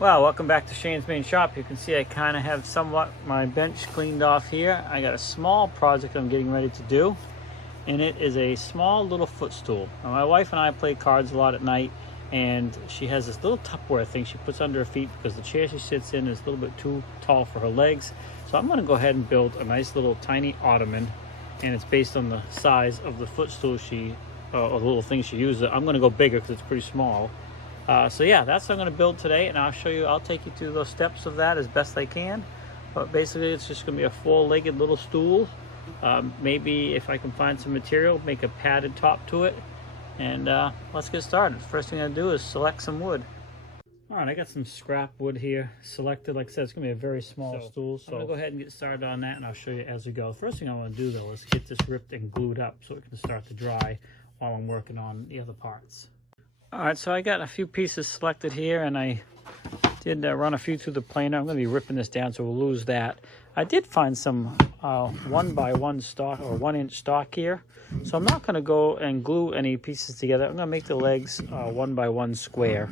Well, welcome back to Shane's Main Shop. You can see I kind of have somewhat my bench cleaned off here. I got a small project I'm getting ready to do, and it is a small little footstool. Now, my wife and I play cards a lot at night, and she has this little Tupperware thing she puts under her feet because the chair she sits in is a little bit too tall for her legs. So I'm going to go ahead and build a nice little tiny ottoman, and it's based on the size of the footstool or the little thing she uses. I'm going to go bigger because it's pretty small. So yeah, that's what I'm going to build today, and I'll take you through those steps of that as best I can. But basically it's just going to be a four-legged little stool. Maybe if I can find some material, make a padded top to it, and let's get started. First thing I'm going to do is select some wood. All right, I got some scrap wood here selected. Like I said, it's going to be a very small stool, so I'm going to go ahead and get started on that, and I'll show you as we go. The first thing I want to do though is get this ripped and glued up so it can start to dry while I'm working on the other parts. All right, so I got a few pieces selected here, and I did run a few through the planer. I'm going to be ripping this down, so we'll lose that. I did find some 1x1 stock or 1-inch stock here, so I'm not going to go and glue any pieces together. I'm going to make the legs 1x1 square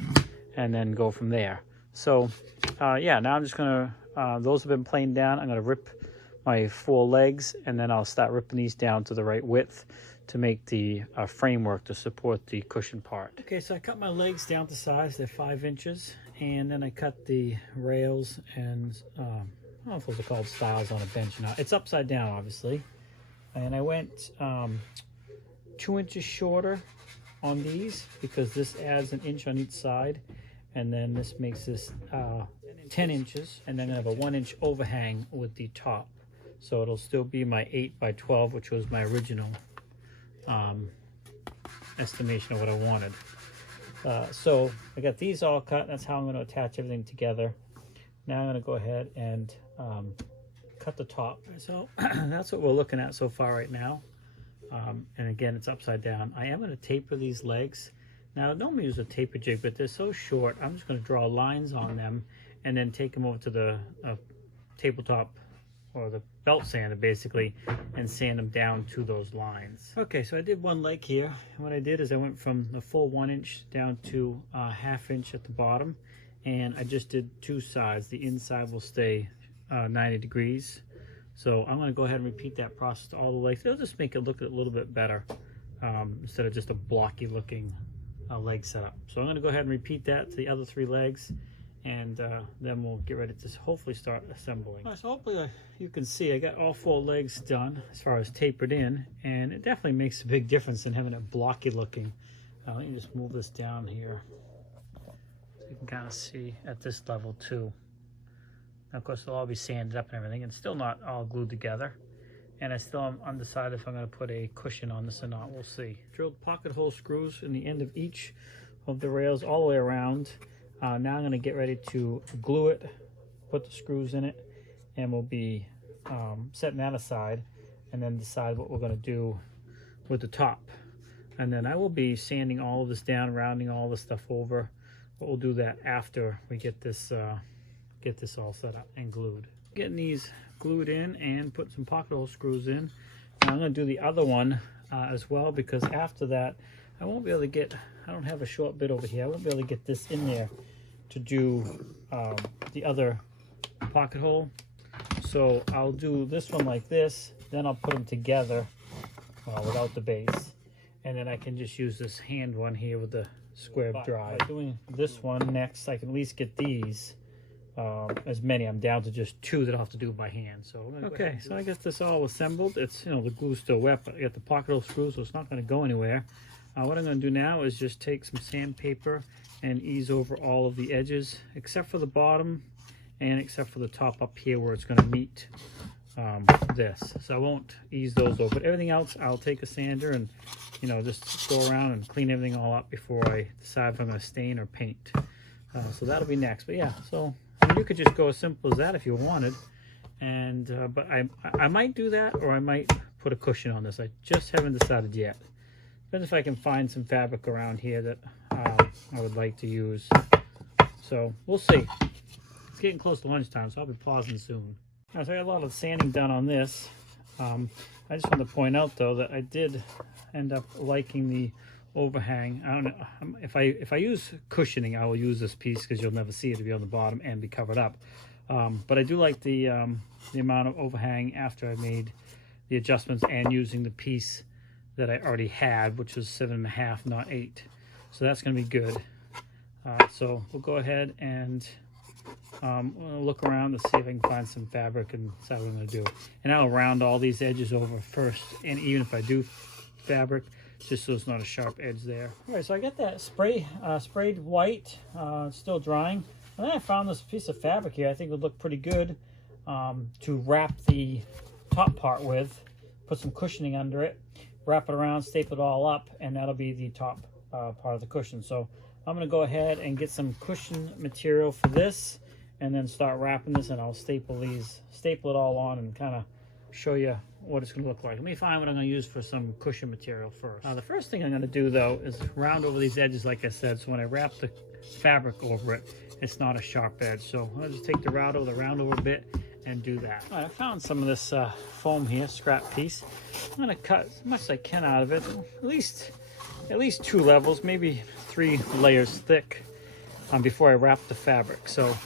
and then go from there. So yeah, now I'm just going to, those have been planed down. I'm going to rip my 4 legs, and then I'll start ripping these down to the right width to make the framework to support the cushion part. Okay, so I cut my legs down to size. They're 5 inches, and then I cut the rails and I don't know if those are called stiles on a bench or not. It's upside down, obviously. And I went 2 inches shorter on these because this adds an inch on each side, and then this makes this 10 inches, and then I have a 1-inch overhang with the top. So it'll still be my 8x12, which was my original estimation of what I wanted. So I got these all cut. That's how I'm going to attach everything together. Now I'm going to go ahead and cut the top. So that's what we're looking at so far right now. And again, it's upside down. I am going to taper these legs. Now I normally use a taper jig, but they're so short, I'm just going to draw lines on them and then take them over to the tabletop or the belt sander basically, and sand them down to those lines. Okay, so I did one leg here, and what I did is I went from the full 1 inch down to a 1/2 inch at the bottom, and I just did 2 sides. The inside will stay 90 degrees. So I'm going to go ahead and repeat that process all the legs. It'll just make it look a little bit better instead of just a blocky looking leg setup. So I'm going to go ahead and repeat that to the other 3 legs, and then we'll get ready to hopefully start assembling. All right, so hopefully you can see I got all 4 legs done as far as tapered in, and it definitely makes a big difference in having it blocky looking. Let me just move this down here so you can kind of see at this level too. Now, of course, they'll all be sanded up and everything, and still not all glued together. And I still am undecided if I'm going to put a cushion on this or not. We'll see. Drilled pocket hole screws in the end of each of the rails all the way around. Now I'm going to get ready to glue it, put the screws in it, and we'll be setting that aside, and then decide what we're going to do with the top. And then I will be sanding all of this down, rounding all this stuff over, but we'll do that after we get this all set up and glued. Getting these glued in and put some pocket hole screws in. Now I'm going to do the other one as well, because after that I won't be able to get, I don't have a short bit over here, I won't be able to get this in there to do the other pocket hole. So I'll do this one like this, then I'll put them together without the base, and then I can just use this hand one here with the square drive. By doing this one next, I can at least get these as many. I'm down to just 2 that I'll have to do by hand. So okay, so I got this all assembled. It's, you know, the glue's still wet, but I got the pocket hole screws, so it's not going to go anywhere. What I'm going to do now is just take some sandpaper and ease over all of the edges, except for the bottom and except for the top up here where it's going to meet this. So I won't ease those over, but everything else I'll take a sander and, you know, just go around and clean everything all up before I decide if I'm going to stain or paint. So that'll be next. But yeah, so I mean, you could just go as simple as that if you wanted, and but I might do that, or I might put a cushion on this. I just haven't decided yet. Depends if I can find some fabric around here that I would like to use. So we'll see. It's getting close to lunchtime, so I'll be pausing soon. All right, so I got a lot of sanding done on this. I just want to point out though that I did end up liking the overhang. I don't know if I use cushioning, I will use this piece because you'll never see it to be on the bottom and be covered up. But I do like the amount of overhang after I made the adjustments and using the piece that I already had, which was 7.5, not 8. So that's going to be good. So we'll go ahead and we'll look around to see if I can find some fabric and decide what I'm going to do. And I'll round all these edges over first, and even if I do fabric, just so it's not a sharp edge there. All right, so I got that sprayed white, still drying. And then I found this piece of fabric here. I think it would look pretty good to wrap the top part with. Put some cushioning under it, wrap it around, staple it all up, and that'll be the top part of the cushion. So I'm going to go ahead and get some cushion material for this, and then start wrapping this, and I'll staple it all on, and kind of show you what it's going to look like. Let me find what I'm going to use for some cushion material first. The first thing I'm going to do though is round over these edges, like I said, so when I wrap the fabric over it, it's not a sharp edge. So I'll just take the round over a bit and do that. All right, I found some of this foam here, scrap piece. I'm going to cut as much as I can out of it, at least 2 levels, maybe 3 layers thick, before I wrap the fabric. So I'm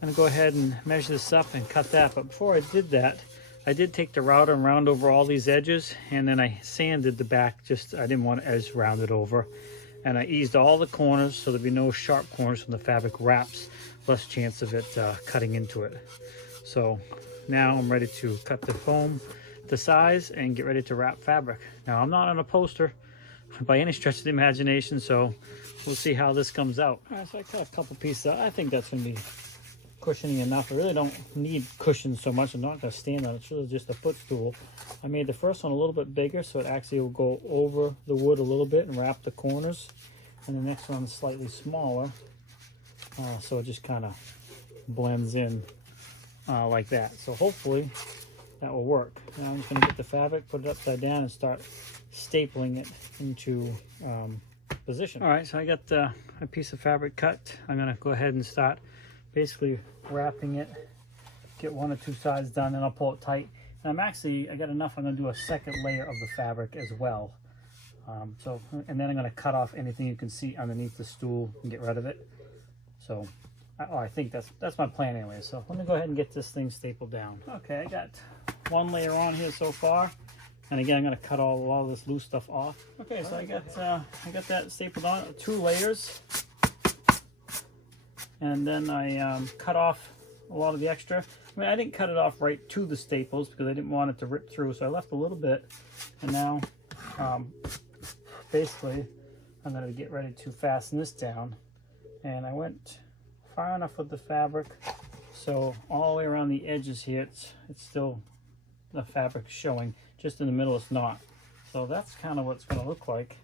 going to go ahead and measure this up and cut that. But before I did that, I did take the router and round over all these edges, and then I sanded the back. I didn't want edge rounded over, and I eased all the corners so there'd be no sharp corners when the fabric wraps, less chance of it cutting into it. So now I'm ready to cut the foam to size and get ready to wrap fabric. Now I'm not an upholster by any stretch of the imagination, so we'll see how this comes out. All right, so I cut a couple pieces out. I think that's going to be cushioning enough. I really don't need cushion so much. I'm not going to stand on it. It's really just a footstool. I made the first one a little bit bigger, so it actually will go over the wood a little bit and wrap the corners. And the next one's slightly smaller, so it just kind of blends in like that. So hopefully that will work. Now I'm just going to get the fabric, put it upside down, and start stapling it into position. All right, so I got a piece of fabric cut. I'm going to go ahead and start basically wrapping it, get 1 or 2 sides done, and I'll pull it tight. And I got enough. I'm going to do a second layer of the fabric as well. And then I'm going to cut off anything you can see underneath the stool and get rid of it. So I think that's my plan anyway. So let me go ahead and get this thing stapled down. Okay, I got 1 layer on here so far. And again, I'm going to cut all this loose stuff off. Okay, so I got that stapled on, 2 layers. And then I cut off a lot of the extra. I mean, I didn't cut it off right to the staples because I didn't want it to rip through, so I left a little bit. And now, basically, I'm going to get ready to fasten this down. And I went far enough with the fabric, so all the way around the edges here, it's still, the fabric showing. Just in the middle, it's not. So that's kind of what it's going to look like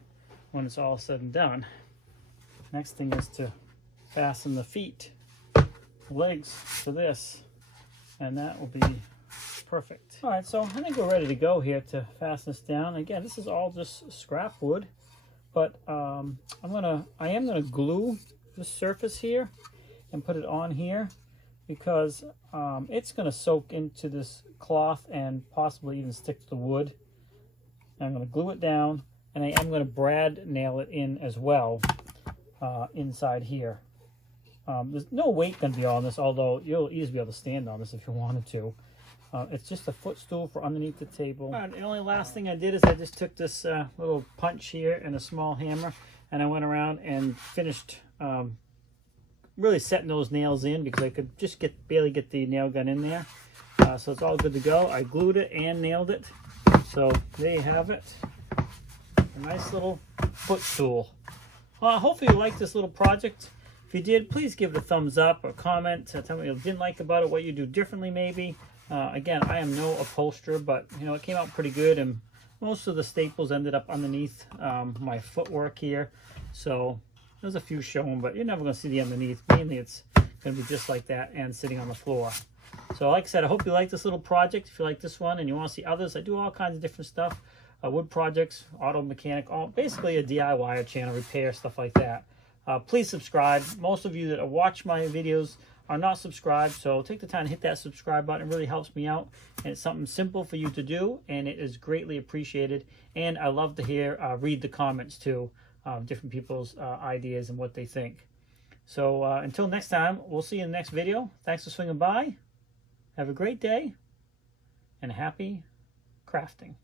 when it's all said and done. Next thing is to fasten the feet, legs to this, and that will be perfect. All right, so I think we're ready to go here to fasten this down. Again, this is all just scrap wood, but I am gonna glue the surface here and put it on here because it's gonna soak into this cloth and possibly even stick to the wood. I'm gonna glue it down, and I am gonna brad nail it in as well inside here. There's no weight going to be on this, although you'll easily be able to stand on this if you wanted to. It's just a footstool for underneath the table. All right, the only last thing I did is I just took this little punch here and a small hammer, and I went around and finished really setting those nails in because I could just barely get the nail gun in there. So it's all good to go. I glued it and nailed it. So there you have it. A nice little footstool. Hopefully you liked this little project. If you did, please give it a thumbs up or comment. Tell me what you didn't like about it, what you do differently maybe. Again, I am no upholsterer, but it came out pretty good, and most of the staples ended up underneath my footwork here. So there's a few showing, but you're never going to see the underneath. Mainly it's going to be just like that and sitting on the floor. So like I said, I hope you like this little project. If you like this one and you want to see others, I do all kinds of different stuff. Wood projects, auto mechanic, basically a DIY channel, repair, stuff like that. Please subscribe. Most of you that watch my videos are not subscribed, so take the time to hit that subscribe button. It really helps me out, and it's something simple for you to do, and it is greatly appreciated. And I love to read the comments too. different people's ideas and what they think. So until next time, we'll see you in the next video. Thanks for swinging by. Have a great day and happy crafting.